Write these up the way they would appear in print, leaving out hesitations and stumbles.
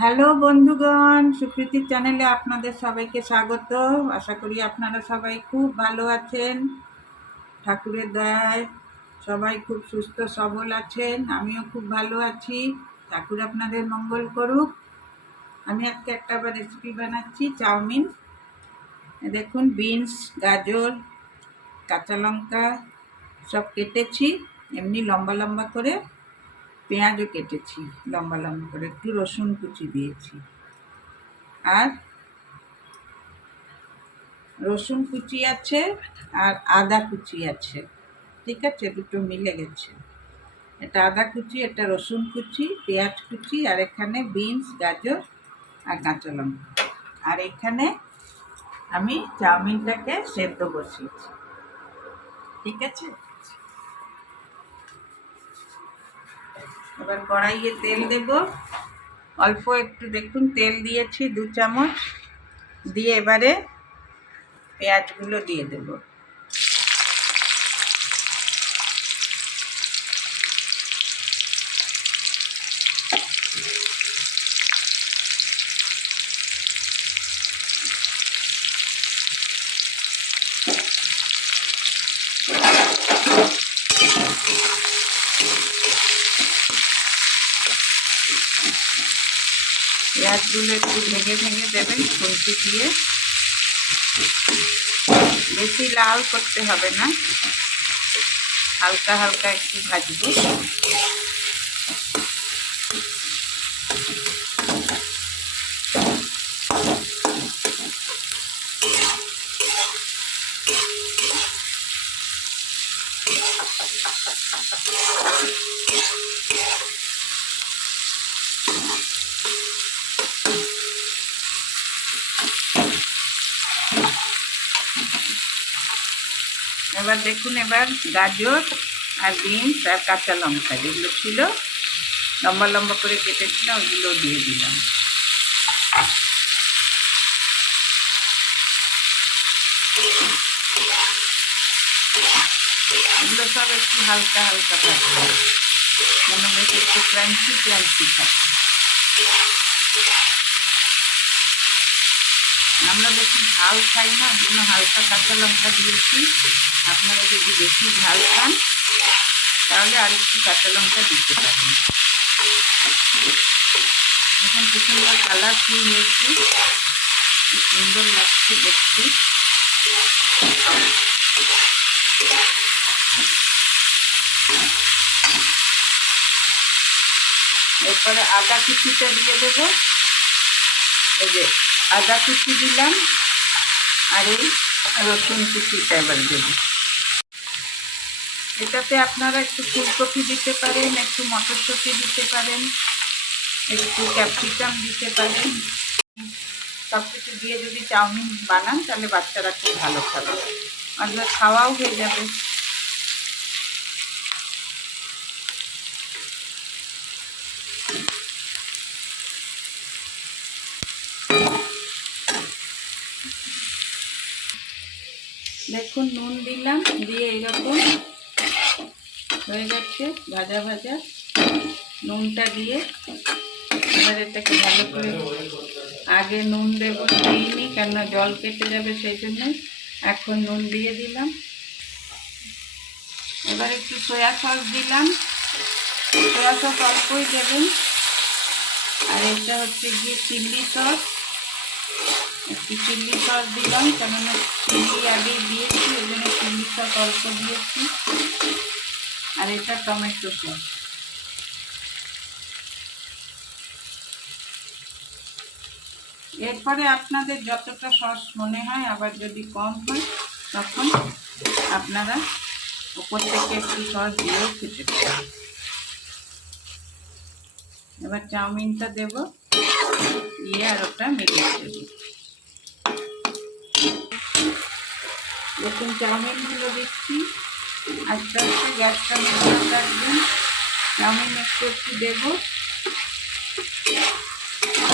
Hello বন্ধুগণ, সুকৃতির চ্যানেলে আপনাদের সবাইকে স্বাগত। আশা করি আপনারা সবাই খুব ভালো আছেন। ঠাকুরের দয়ায় সবাই খুব সুস্থ সবল আছেন। আমিও খুব ভালো আছি। ঠাকুর আপনাদের মঙ্গল করুক। আমি আজকে একটা রেসিপি বানাচ্ছি, চাউমিন। দেখুন, বিনস, গাজর, কাঁচা লঙ্কা সব কেটেছি এমনি লম্বা লম্বা করে। পেঁয়াজও কেটেছি লম্বা লম্বা করে, একটু রসুন কুচি দিয়েছি, আর রসুন কুচি আছে আর আদা কুচি আছে। ঠিক আছে, দুটো মিলে গেছে। এটা আদা কুচি, এটা রসুন কুচি, পেঁয়াজ কুচি, আর এখানে বিনস, গাজর আর কাঁচা লঙ্কা। আর এখানে আমি চাউমিনটাকে সেদ্ধ বসিয়েছি। ঠিক আছে, এবার কড়াইয়ে তেল দেব। অল্প একটু দেখুন তেল দিয়েছি, 2 চামচ দিয়ে এবারে পেঁয়াজগুলো দিয়ে দেব। পেঁয়াজগুলো একটু ভেঙে ভেঙে দেবেন খুন্তি দিয়ে। বেশি লাল করতে হবে না, হালকা হালকা একটু ভাজবো। এবার দেখুন, এবার গাজর আর বিনস আর কাঁচা লঙ্কা যেগুলো ছিল লম্বা লম্বা করে কেটেছিলাম ওগুলো দিয়ে দিলাম। এগুলো সব একটু হালকা হালকা থাকবে, মনে বেশ একটু ক্রাঞ্চি ক্রাঞ্চি থাকে। আমরা বেশি ঝাল খাই না, ওই জন্য হালকা কাঁচা লঙ্কা দিয়েছি। আপনারা যদি বেশি ঝাল খান তাহলে আর একটু কাঁচা লঙ্কা দিতে পারেন। এখন কি সুন্দর কালারফুল হয়েছে, কি সুন্দর লাগছে দেখতে। এরপরে আদা কুচিটা দিয়ে দেবো। এই যে আদা কুচি দিলাম, আর এই রসুন কুচিটা এবার দেবো। এটাতে আপনারা একটু ফুলকপি দিতে পারেন, একটু মটরশুঁটি দিতে পারেন, একটু ক্যাপসিকাম দিতে পারেন। সব কিছু দিয়ে যদি চাউমিন বানান তাহলে বাচ্চারা খুব ভালো খাবে, আর খাওয়াও হয়ে যাবে। দেখুন, নুন দিলাম, দিয়ে এইরকম হয়ে গেছে ভাজা ভাজা। নুনটা দিয়ে এবার এটাকে ভালো করে, আগে নুন দেবো দিইনি কেন জল কেটে যাবে, সেই জন্য এখন নুন দিয়ে দিলাম। এবার একটু সয়া সস দিলাম, সয়া সস অল্পই দেবেন। আর এটা হচ্ছে গিয়ে চিলি সস, একটু চিলি সস দিলাম, কেননা চিলি আগেই দিয়েছি, ওই জন্য চিলি সস অল্প দিয়েছি। আর এটা টমেটো সস। এরপরে আপনাদের যতটা সস মনে হয়, আবার যদি কম হয় তখন আপনারা উপর থেকে একটু সস দিয়েও খেতে পারেন। এবার চাউমিনটা দেব, দিয়ে আর ওটা মিলিয়ে দেবো। দেখুন, চাউমিনগুলো দিচ্ছি, আস্তে আস্তে গ্যাসটা মিডিয়াম রাখবেন। চাউমিন একটু একটু দেবো,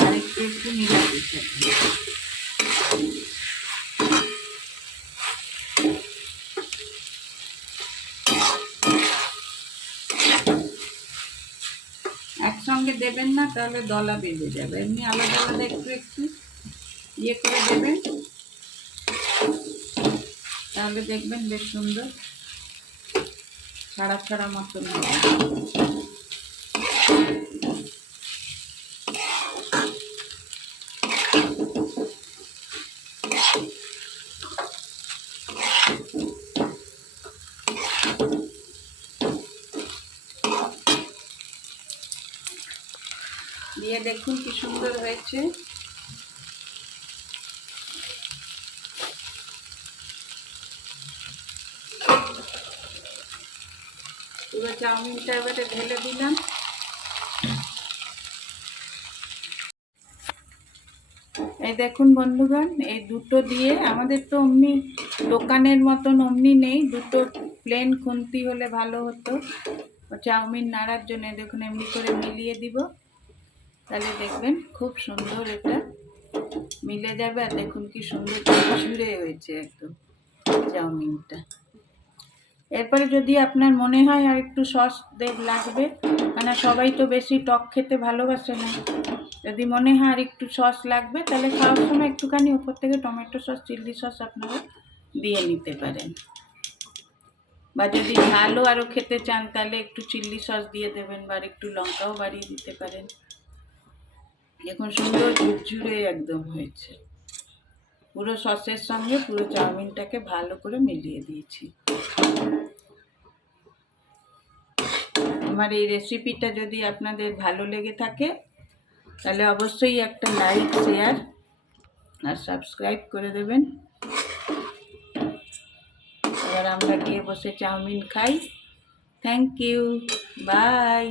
আর একটু একটু মিলাতে থাকবে। একসঙ্গে দেবেন দেবেন না, তাহলে দলা বেঁধে যাবে। এমনি আলাদা আলাদা একটু একটু ইয়ে করে দেবেন, তাহলে দেখবেন বেশ সুন্দর ছাড়া ছাড়া মতন হবে। দিয়ে দেখুন কি সুন্দর হয়েছে। পুরো চাউমিনটা এবারে ঢেলে দিলাম। এই দেখুন বন্ধুগণ, এই দুটো দিয়ে, আমাদের তো অমনি দোকানের মতন অমনি নেই, দুটো প্লেন খুন্তি হলে ভালো হতো চাউমিন নাড়ার জন্য। দেখুন এমনি করে মিলিয়ে দিব, তাহলে দেখবেন খুব সুন্দর এটা মিলে যাবে। আর দেখুন কি সুন্দর ঝুরঝুরে হয়েছে একদম চাউমিনটা। এরপরে যদি আপনার মনে হয় আর একটু সস লাগবে, মানে সবাই তো বেশি টক খেতে ভালোবাসে না, যদি মনে হয় আর একটু সস লাগবে, তাহলে খাওয়ার সময় একটুখানি উপর থেকে টমেটো সস, চিলি সস আপনারা দিয়ে নিতে পারেন। বা যদি ঝালও আরও খেতে চান, তাহলে একটু চিলি সস দিয়ে দেবেন, বা একটু লঙ্কাও বাড়িয়ে দিতে পারেন। দেখুন সুন্দর ঝুরঝুরে একদম হয়েছে। পুরো সসের সঙ্গে পুরো চাউমিনটাকে ভালো করে মিলিয়ে দিয়েছি। আমার এই রেসিপিটা যদি আপনাদের ভালো লেগে থাকে, তাহলে অবশ্যই একটা লাইক, শেয়ার আর সাবস্ক্রাইব করে দেবেন। এবার আমরা গিয়ে বসে চাউমিন খাই। Thank you, by.